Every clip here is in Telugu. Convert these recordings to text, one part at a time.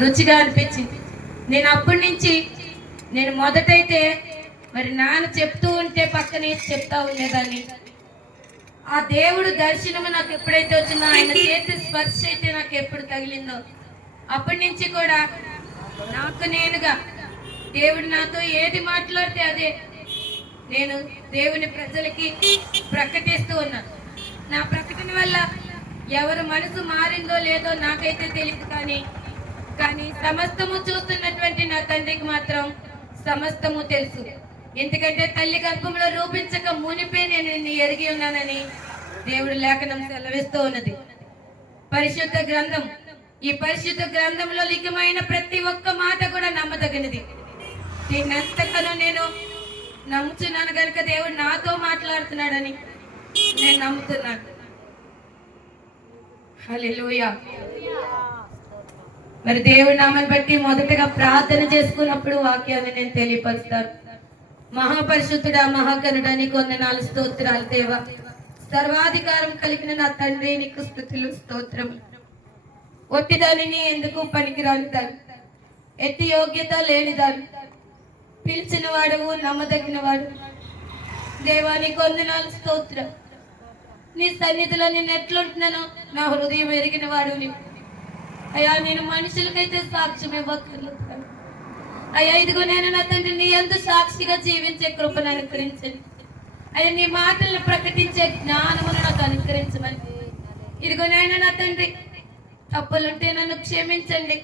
రుచిగా అనిపించింది. నేను అప్పటి నుంచి నేను మొదటైతే మరి నాన్న చెప్తూ ఉంటే పక్కనే చెప్తా ఉండేదాన్ని. ఆ దేవుడు దర్శనము నాకు ఎప్పుడైతే వచ్చిందో, ఆయన చేతి స్పర్శ అయితే నాకు ఎప్పుడు తగిలిందో అప్పటి నుంచి కూడా నాకు నేనుగా దేవుడు నాతో ఏది మాట్లాడితే అదే నేను దేవుని ప్రజలకి ప్రకటిస్తూ ఉన్నాను. నా ప్రకటన వల్ల ఎవరి మనసు మారిందో లేదో నాకైతే తెలియదు, కానీ సమస్తము చూస్తున్నటువంటి నా తండ్రికి మాత్రం సమస్తము తెలుసు. ఎందుకంటే తల్లి గర్భంలో రూపించక మునిపే నేను నిన్ను ఎరిగి ఉన్నానని దేవుడు లేఖనం సెలవిస్తూ ఉన్నది. పరిశుద్ధ గ్రంథం, ఈ పరిశుద్ధ గ్రంథంలో లిఖితమైన ప్రతి ఒక్క మాట కూడా నమ్మదగినది. దీన్నంతకను నేను నమ్ముతున్నాను కనుక దేవుడు నాతో మాట్లాడుతున్నాడని నేను నమ్ముతున్నాను. హల్లెలూయా. మరి దేవుడి నామాన్ని బట్టి మొదటగా ప్రార్థన చేసుకున్నప్పుడు వాక్యాన్ని నేను తెలియపరుస్తాను. మహాపరిశుద్ధుడా, మహాకరుడా, నీకు వందనాలు, స్తోత్రాలు దేవా. సర్వాధికారం కలిగిన నా తండ్రి, నీకు స్తుతులు, స్తోత్రం. ఒట్టిదానిని ఎందుకు పనికిరాని దాన్ని, ఎట్టి యోగ్యత లేని దాన్ని, పిలిచిన వాడువు, నమ్మదగిన వాడు దేవా. నీకు వందనాలు, స్తోత్రం. నీ సన్నిధిలో నేను ఎట్లుంటున్నానో నా హృదయం ఎరిగిన వాడు నీవు అయ్యా. నేను మనుషులకైతే సాక్ష్యం ఇవ్వక్కర్లేదు అయ్యా. ఇదిగో నేను నా తండ్రి నీ యందు సాక్షిగా జీవించే కృపను అనుకరించండి అయ్యా. నీ మాటలను ప్రకటించే జ్ఞానమును నాకు అనుకరించమని. ఇదిగో నేను నా తండ్రి తప్పులుంటే నన్ను క్షమించండి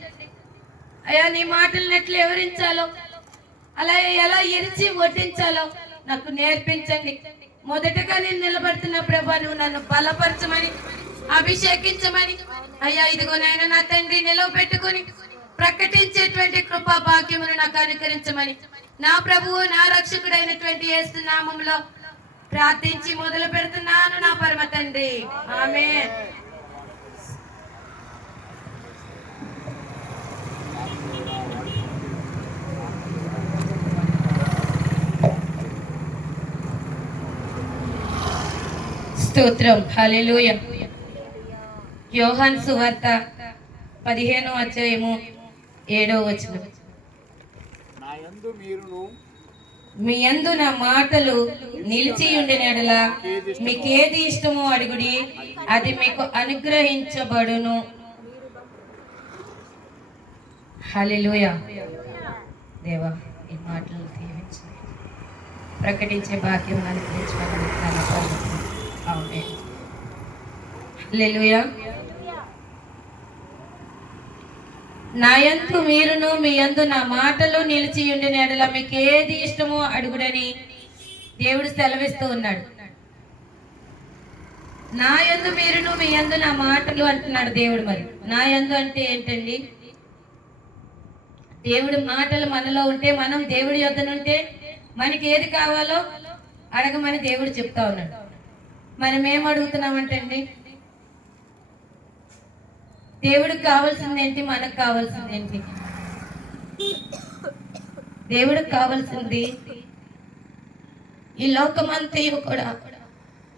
అయ్యా. నీ మాటలను ఎట్లా వివరించాలో, అలా ఎలా ఎరిచి వడ్డించాలో నాకు నేర్పించండి. మొదటగా నేను నిలబడుతున్న ప్రభా, నువ్వు నన్ను బలపరచమని, అభిషేకించమని అయ్యా. ఇదిగో నాయన నా తండ్రి నిలవబెట్టుకుని ప్రకటించేటువంటి కృపా భాగ్యమును నాకు అనుకరించమని నా ప్రభువు, నా రక్షకుడైనటువంటి యేసు నామములో ప్రార్థించి మొదలు పెడుతున్నాను నా పరమ తండ్రి, ఆమేన్. స్తోత్రం. హల్లెలూయా. యోహాను సువార్త 15వ అధ్యాయము 7వ వచనం. మీ యందు నా మాటలు నిలిచి ఉండిన యెడల మీకేది ఇష్టమో అడుగుడి, అది మీకు అనుగ్రహించబడును. హల్లెలూయా. దేవా, ఈ మాటలు దీవించు, ప్రకటించే భాగ్యం అనుగ్రహించమని ఆమేన్. హల్లెలూయా. నా యందు మీరును మీ యందు నా మాటలు నిలిచి ఉండిన యెడల మీకు ఏది ఇష్టమో అడుగుడని దేవుడు సెలవిస్తూ ఉన్నాడు. నా యందు మీరును మీ యందు నా మాటలు అంటున్నాడు దేవుడు. మరి నా యందు అంటే ఏంటండి? దేవుడి మాటలు మనలో ఉంటే, మనం దేవుడి యొద్దనుంటే మనకి ఏది కావాలో అడగమని దేవుడు చెప్తా ఉన్నాడు. మనం ఏం అడుగుతున్నామంటండి? దేవుడికి కావాల్సింది ఏంటి, మనకు కావాల్సింది ఏంటి? దేవుడికి కావాల్సింది ఈ లోకమంతయు కూడా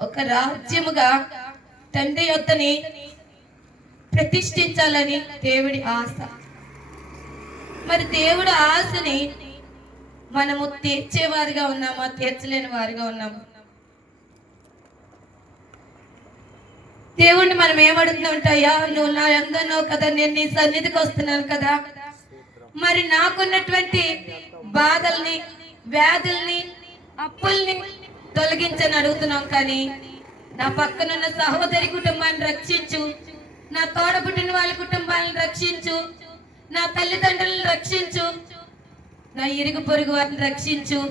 ఒక రాజ్యముగా తండ్రి యొద్దని ప్రతిష్ఠించాలని దేవుడి ఆశ. మరి దేవుడి ఆశని మనము తీర్చేవారిగా ఉన్నామా, తీర్చలేని వారిగా ఉన్నామా? దేవుణ్ణి మనం ఏమడుగుతుంటాయా? నువ్వు నా యందున్నావు కదా, నేను నీ సన్నిధికి వస్తున్నాను కదా, మరి నాకున్నటువంటి బాధల్ని, వ్యాధుల్ని, అప్పుల్ని తొలగించని అడుగుతున్నాం. కానీ నా పక్కనున్న సహోదరి కుటుంబాన్ని రక్షించు, నా తోడబుట్టిన వాళ్ళ కుటుంబాలను రక్షించు, నా తల్లిదండ్రులను రక్షించు, నా ఇరుగు పొరుగు వారిని రక్షించు,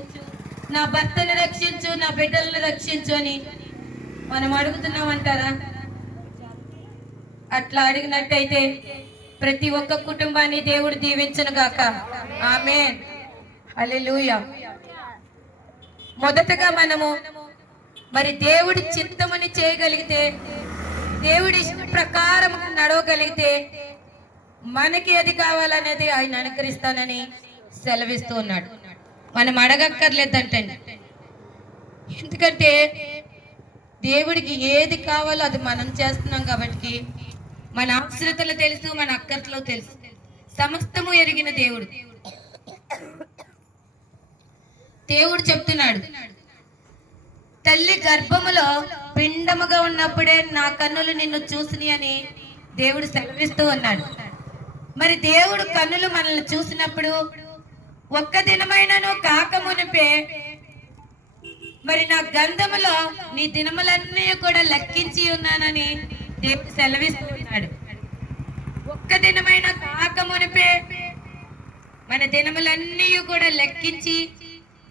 నా భర్తని రక్షించు, నా బిడ్డలను రక్షించు అని మనం అడుగుతున్నామంటారా? అట్లా అడిగినట్టయితే ప్రతి ఒక్క కుటుంబాన్ని దేవుడు దీవించును గాక. ఆమేన్. హల్లెలూయా. మొదటగా మనము మరి దేవుడి చిత్తముని చేయగలిగితే, దేవుడి ఇష్ట ప్రకారం నడవగలిగితే మనకి ఏది కావాలనేది ఆయన అనుకరిస్తానని సెలవిస్తూ ఉన్నాడు. మనం అడగక్కర్లేదంటండి. ఎందుకంటే దేవుడికి ఏది కావాలో అది మనం చేస్తున్నాం కాబట్టి మన అవసరతలు తెలుసు, మన అక్కర్తలు తెలుసు. సమస్తము ఎరిగిన దేవుడు. దేవుడు చెప్తున్నాడు, తల్లి గర్భములో పిండముగా ఉన్నప్పుడే నా కన్నులు నిన్ను చూసిని అని దేవుడు సెలవిస్తూ ఉన్నాడు. మరి దేవుడు కన్నులు మనల్ని చూసినప్పుడు ఒక్క దినమైనను కాకమునిపే మరి నా గంధములో నీ దినములన్నీ కూడా లెక్కించి ఉన్నానని దేవుడు సెలవిస్తూ ఉన్నాడు. ఒక్క దినమైన కాకమునిపే మన దినములన్నీ కూడా లెక్కించి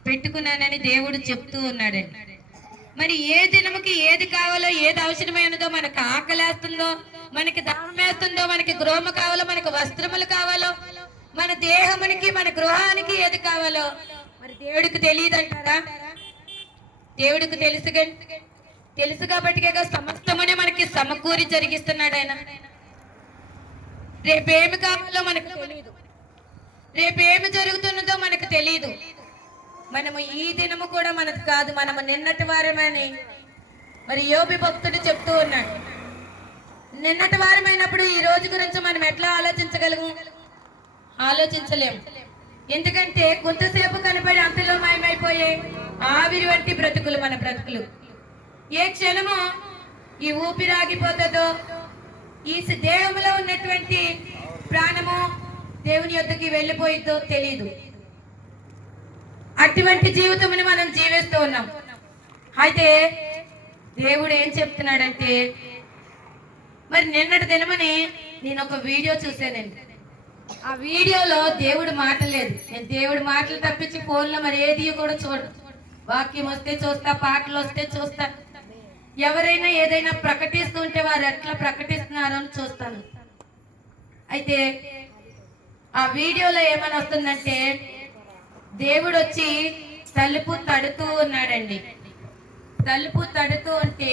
పెట్టుకున్నానని దేవుడు చెప్తూ ఉన్నాడండి. మరి ఏ దినముకి ఏది కావాలో, ఏది అవసరమైనదో, మనకు ఆకలేస్తుందో, మనకి దాహం వేస్తుందో, మనకి గృహము కావాలో, మనకి వస్త్రములు కావాలో, మన దేహమునికి మన గృహానికి ఏది కావాలో మరి దేవుడికి తెలియదు అంటారా? దేవుడికి తెలుసు కాబట్టి సమస్తమునే మనకి సమకూరి జరిగిస్తున్నాడు ఆయన. రేపేమి కావాలో మనకు తెలియదు, రేపేమి జరుగుతున్నదో మనకు తెలియదు. మనము ఈ దినము కూడా మనకు కాదు, మనము నిన్నటి వారమని మరి యోబు భక్తుడు చెప్తూ ఉన్నాడు. నిన్నటి వారమైనప్పుడు ఈ రోజు గురించి మనం ఎట్లా ఆలోచించగలము? ఆలోచించలేము. ఎందుకంటే కొంతసేపు కనబడి అంతలో మాయమైపోయే ఆవిరి వంటి బ్రతుకులు మన బ్రతుకులు. ఏ క్షణము ఈ ఊపిరి ఆగిపోతుందో, ఈ దేహంలో ఉన్నటువంటి ప్రాణము దేవుని యొద్దకి వెళ్ళిపోయిద్దో తెలియదు. అటువంటి జీవితముని మనం జీవిస్తూ ఉన్నాం. అయితే దేవుడు ఏం చెప్తున్నాడంటే, మరి నిన్నటి దినమని నేను ఒక వీడియో చూసానండి. ఆ వీడియోలో దేవుడు మాటలేదు. నేను దేవుడి మాటలు తప్పించి ఫోన్లో మరి ఏది కూడా చూడను. వాక్యం వస్తే చూస్తా, పాటలు వస్తే చూస్తా, ఎవరైనా ఏదైనా ప్రకటిస్తూ ఉంటే వారు ఎట్లా ప్రకటిస్తున్నారో అని చూస్తాను. అయితే ఆ వీడియోలో ఏమని వస్తుందంటే, దేవుడు వచ్చి తలుపు తడుతూ ఉన్నాడండి. తలుపు తడుతూ ఉంటే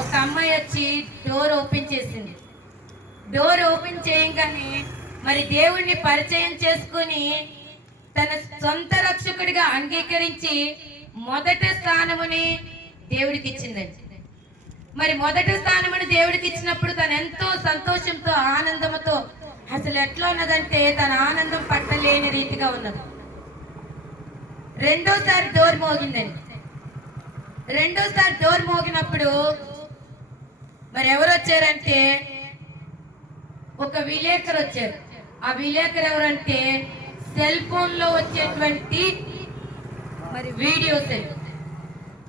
ఒక అమ్మాయి వచ్చి డోర్ ఓపెన్ చేసింది. డోర్ ఓపెన్ చేయగానే మరి దేవుణ్ణి పరిచయం చేసుకుని తన సొంత రక్షకుడిగా అంగీకరించి మొదటి స్థానముని దేవుడికి ఇచ్చిందండి. మరి మొదటి స్థానముని దేవుడికి ఇచ్చినప్పుడు తను ఎంతో సంతోషంతో, ఆనందంతో, అసలు ఎట్లా ఉన్నదంటే తన ఆనందం పట్టలేని రీతిగా ఉన్నది. రెండోసారి డోర్ మోగిందండి. రెండోసారి డోర్ మోగినప్పుడు మరి ఎవరు వచ్చారంటే ఒక విలేకరు వచ్చారు. ఆ విలేకరు ఎవరంటే సెల్ ఫోన్ లో వచ్చేటువంటి మరి వీడియోస్,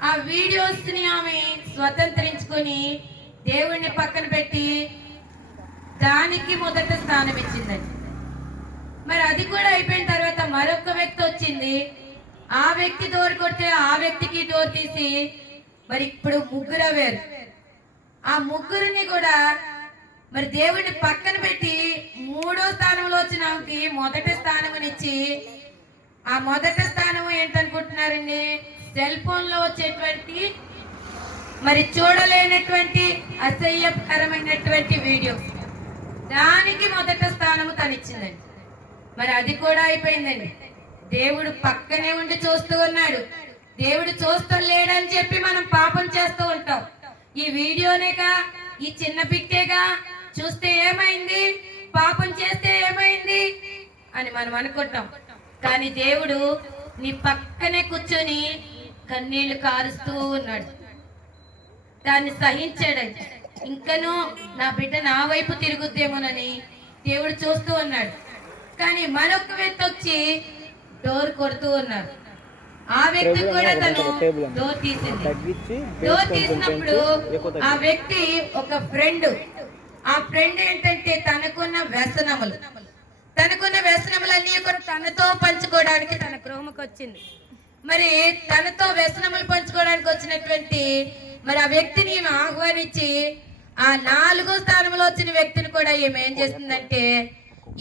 ఆ వీడియోస్ ని ఆమె స్వతంత్రించుకొని దేవుణ్ణి పక్కన పెట్టి దానికి మొదటి స్థానం ఇచ్చిందండి. మరి అది కూడా అయిపోయిన తర్వాత మరొక వ్యక్తి వచ్చింది. ఆ వ్యక్తి డోర్ కొడితే ఆ వ్యక్తికి డోర్ తీసి మరి ఇప్పుడు ముగ్గురు అవ్వారు. ఆ ముగ్గురిని కూడా మరి దేవుడిని పక్కన పెట్టి మూడో స్థానంలో వచ్చిన ఆమెకి మొదటి స్థానమునిచ్చి, ఆ మొదటి స్థానం ఏంటనుకుంటున్నారండి? సెల్ ఫోన్ లో వచ్చేటువంటి మరి చూడలేనటువంటి అసహ్యకరమైనటువంటి వీడియో, దానికి మొదటి స్థానము తనిచ్చిందండి. మరి అది కూడా అయిపోయిందండి. దేవుడు పక్కనే ఉండి చూస్తూ ఉన్నాడు. దేవుడు చూస్తూ లేడని చెప్పి మనం పాపం చేస్తూ ఉంటాం. ఈ వీడియోనేగా, ఈ చిన్న పిక్కేగా చూస్తే ఏమైంది, పాపం చేస్తే ఏమైంది అని మనం అనుకుంటాం. కానీ దేవుడు నీ పక్కనే కూర్చొని కన్నీళ్లు కారుస్తూ ఉన్నాడు. దాన్ని సహించాడండి. ఇంకనూ నా బిడ్డ నా వైపు తిరుగుద్దేమోనని దేవుడు చూస్తూ ఉన్నాడు. కానీ మరొక వ్యక్తి వచ్చి డోర్ కొడుతూ ఉన్నారు. ఆ వ్యక్తి కూడా తను డోర్ తీసింది. డోర్ తీసినప్పుడు ఆ వ్యక్తి ఒక ఫ్రెండ్, ఆ ఫ్రెండ్ ఏంటంటే తనకున్న వ్యసనములన్నీ కూడా తనతో పంచుకోవడానికి తన గృహముకి వచ్చింది. మరి తనతో వ్యసనములు పంచుకోవడానికి వచ్చినటువంటి మరి ఆ వ్యక్తిని ఈమె ఆహ్వానించి ఆ 4వ స్థానంలో వచ్చిన వ్యక్తిని కూడా ఈమె ఏం చేసిందంటే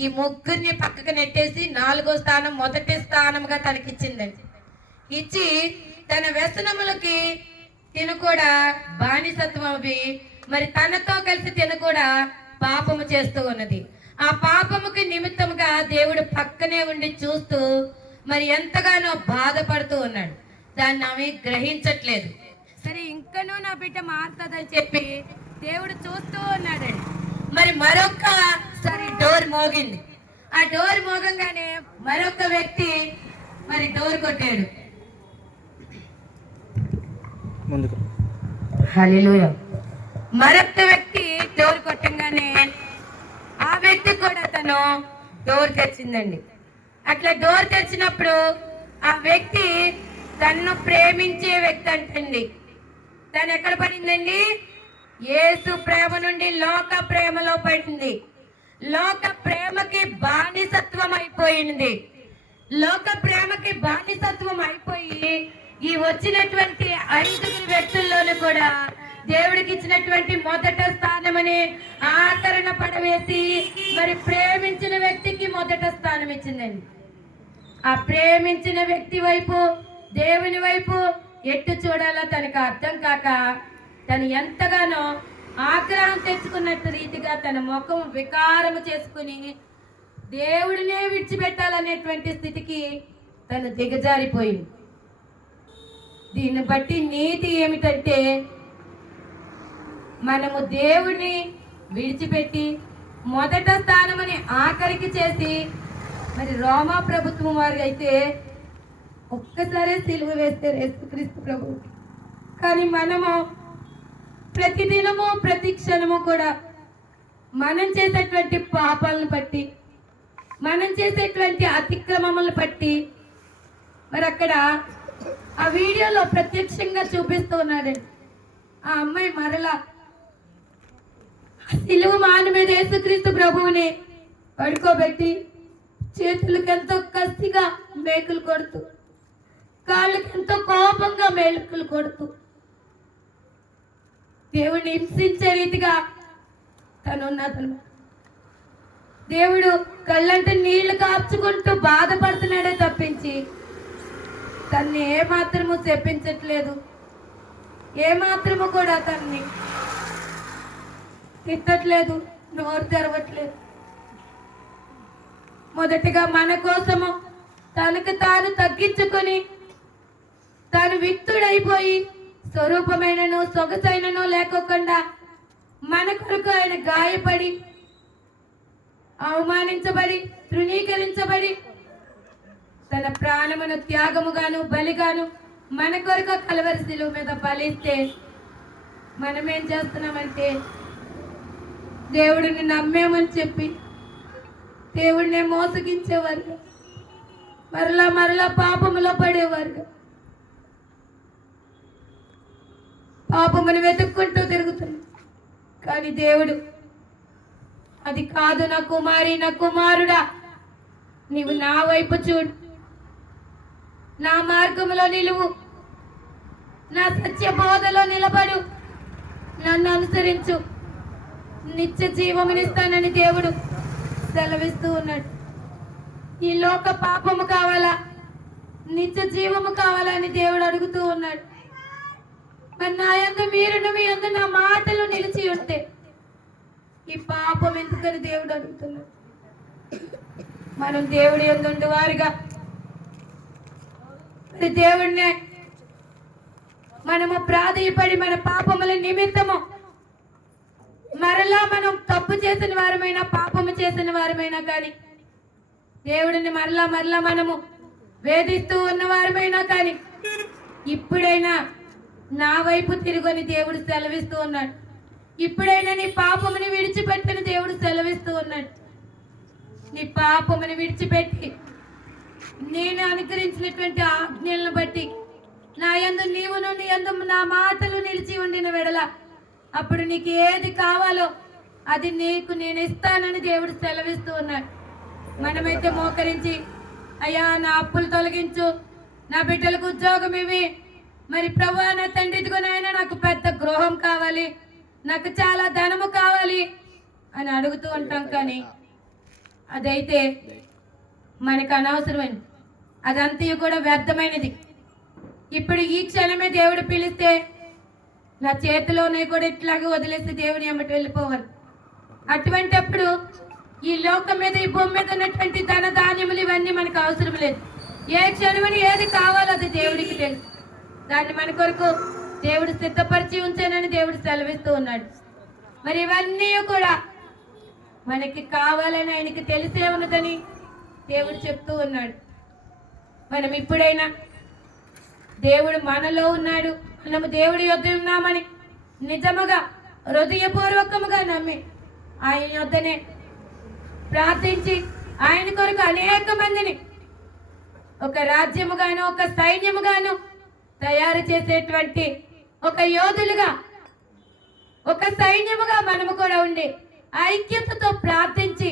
ఈ ముగ్గురిని పక్కకు నెట్టేసి 4వ స్థానం మొదటి స్థానంగా తనకిచ్చిందండి. ఇచ్చి తన వ్యసనములకి తిను కూడా బానిసత్వం అవి మరి తనతో కలిసి తిను కూడా పాపము చేస్తూ ఉన్నది. ఆ పాపముకి నిమిత్తముగా దేవుడు పక్కనే ఉండి చూస్తూ మరి ఎంతగానో బాధపడుతూ ఉన్నాడు. దాన్ని ఆమె గ్రహించట్లేదు. సరే ఇంకనూ నా బిడ్డ మారుతుందని చెప్పి దేవుడు చూస్తూ ఉన్నాడండి. మరి మరొకసారి డోర్ మోగింది. ఆ డోర్ మోగంగానే మరొక వ్యక్తి మరి డోర్ కొట్టాడు. హల్లెలూయా. మరొక వ్యక్తి డోర్ కొట్టంగానే ఆ వ్యక్తి కూడా తను డోర్ తెరిచిందండి. అట్లా డోర్ తెరిచినప్పుడు ఆ వ్యక్తి తన్ను ప్రేమించే వ్యక్తి అంటండి. తను ఎక్కడ పడిందండి? యేసు ప్రేమ నుండి లోక ప్రేమలో పడింది. లోక ప్రేమకి బానిసత్వం అయిపోయింది. లోక ప్రేమకి బానిసత్వం అయిపోయి ఈ వచ్చినటువంటి 5 వ్యక్తుల్లోనూ కూడా దేవుడికి ఇచ్చినటువంటి మొదట స్థానమని ఆకరణ పడవేసి మరి ప్రేమించిన వ్యక్తికి మొదట స్థానం ఇచ్చిందండి. ఆ ప్రేమించిన వ్యక్తి వైపు, దేవుని వైపు ఎట్టు చూడాలో తనకు అర్థం కాక తను ఎంతగానో ఆగ్రహం తెచ్చుకున్నట్టు రీతిగా తన ముఖం వికారము చేసుకుని దేవుడినే విడిచిపెట్టాలనేటువంటి స్థితికి తను దిగజారిపోయింది. దీన్ని బట్టి నీతి ఏమిటంటే, మనము దేవుడిని విడిచిపెట్టి మొదట స్థానమని ఆఖరికి చేసి మరి రోమా ప్రభుత్వం వారు అయితే ఒక్కసారే సిలువ వేస్తారు యేసుక్రీస్తు ప్రభువు. కానీ మనము ప్రతిదినము ప్రతి క్షణము కూడా మనం చేసేటువంటి పాపాలను బట్టి, మనం చేసేటువంటి అతిక్రమములను బట్టి మరి అక్కడ ఆ వీడియోలో ప్రత్యక్షంగా చూపిస్తూ ఉన్నాడండి. ఆ అమ్మాయి మరలా సిలువ మాను మీద యేసుక్రీస్తు ప్రభువుని పడుకోబెట్టి చేతులకు ఎంతో కసిగా మేకులు కొడుతూ, కాళ్ళకి ఎంతో కోపంగా మేకులు కొడుతూ దేవుడిని హింసించే రీతిగా తను దేవుడు కళ్ళంటే నీళ్లు కాచుకుంటూ బాధపడుతున్నాడే తప్పించి తన్ని ఏమాత్రము చెప్పించట్లేదు. ఏమాత్రము కూడా తన్ని తిట్టట్లేదు, నోరు తెరవట్లేదు. మొదటిగా మన కోసము తనకు తాను తగ్గించుకొని తాను విత్తుడైపోయి స్వరూపమైనను సొగసైనను లేకోకుండా మన కొరకు ఆయన గాయపడి అవమానించబడి తృణీకరించబడి తన ప్రాణమును త్యాగముగాను బలిగాను మన కొరకు కలవరి శిలువ మీద బలిస్తే మనమేం చేస్తున్నామంటే దేవుడిని నమ్మేమని చెప్పి దేవుడిని మోసగించేవారుగా, మరలా మరలా పాపములో పడేవారుగా, పాపముని వెతుక్కుంటూ తిరుగుతున్నాం. కానీ దేవుడు అది కాదు, నా కుమారి, నా కుమారుడా, నీవు నా వైపు చూడు, నా మార్గములో నిలువు, నా సత్య బోధలో నిలబడు, నన్ను అనుసరించు, నిత్య జీవమునిస్తానని దేవుడు సెలవిస్తూ ఉన్నాడు. ఈ లోక పాపము కావాలా, నిత్య జీవము కావాలా అని దేవుడు అడుగుతూ ఉన్నాడు. మరి నా యందు మీరును మీ యందు నా మాటలు నిలిచి ఉంటే ఈ పాపం ఎందుకని దేవుడు అడుగుతున్నాడు. మనం దేవుడి యందు వారిగా మరి దేవుడినే మనము ప్రాధేయపడి మన పాపముల నిమిత్తము మరలా మనం తప్పు చేసిన వారమైనా పాపము చేసిన వారమైనా కానీ దేవుడిని మరలా మరలా మనము వేధిస్తూ ఉన్న వారమైనా కానీ ఇప్పుడైనా నా వైపు తిరుగని దేవుడు సెలవిస్తూ ఉన్నాడు. ఇప్పుడైనా నీ పాపముని విడిచిపెట్టని దేవుడు సెలవిస్తూ ఉన్నాడు. నీ పాపముని విడిచిపెట్టి నేను అనుగ్రహించినటువంటి ఆజ్ఞలను బట్టి నా యందు నీవును నీ యందు నా మాటలు నిలిచి ఉండిన వెడల అప్పుడు నీకు ఏది కావాలో అది నీకు నేను ఇస్తానని దేవుడు సెలవిస్తూ ఉన్నాడు. మనమైతే మోకరించి, అయ్యా నా అప్పులు తొలగించు, నా బిడ్డలకు ఉద్యోగం ఇవి, మరి ప్రభువా నా తండ్రి ఇదిగోనైనా నాకు పెద్ద గృహం కావాలి, నాకు చాలా ధనము కావాలి అని అడుగుతూ ఉంటాం. కానీ అదైతే మనకు అనవసరమైనది, అదంతా కూడా వ్యర్థమైనది. ఇప్పుడు ఈ క్షణమే దేవుడు పిలిస్తే నా చేతిలోనే కూడా ఇట్లాగే వదిలేస్తే దేవుని ఎమ్మటి వెళ్ళిపోవాలి. అటువంటి అప్పుడు ఈ లోకం మీద ఈ భూమి మీద ఉన్నటువంటి ధన ధాన్యములు ఇవన్నీ మనకు అవసరం లేదు. ఏ క్షణమని ఏది కావాలో అది దేవుడికి తెలుసు. దాన్ని మన కొరకు దేవుడు సిద్ధపరిచి ఉంచానని దేవుడు సెలవిస్తూ ఉన్నాడు. మరి ఇవన్నీ కూడా మనకి కావాలని ఆయనకి తెలిసే ఉన్నదని దేవుడు చెప్తూ ఉన్నాడు. మనం ఇప్పుడైనా దేవుడు మనలో ఉన్నాడు, మనము దేవుడి యొద్ద ఉన్నామని నిజముగా హృదయపూర్వకముగా నమ్మి ఆయన యొద్దనే ప్రార్థించి ఆయన కొరకు అనేక మందిని ఒక రాజ్యముగాను ఒక సైన్యముగాను తయారు చేసేటువంటి ఒక యోధులుగా ఒక సైన్యముగా మనము కూడా ఉండి ఐక్యతతో ప్రార్థించి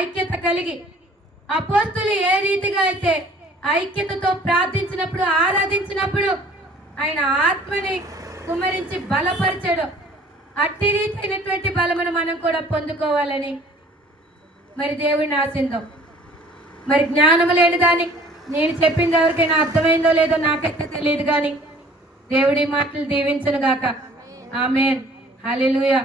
ఐక్యత కలిగి అపోస్తులు ఏ రీతిగా అయితే ఐక్యతతో ప్రార్థించినప్పుడు ఆరాధించినప్పుడు ఆయన ఆత్మని కుమ్మరించి బలపరచడం, అట్టి రీతి అయినటువంటి బలమును మనం కూడా పొందుకోవాలని మరి దేవుడిని ఆశిద్దాం. మరి జ్ఞానము లేని దాన్ని నేను చెప్పింది ఎవరికైనా అర్థమైందో లేదో నాకైతే తెలియదు, కానీ దేవుడి మాటలు దీవించును గాక. ఆమేన్. హల్లెలూయా.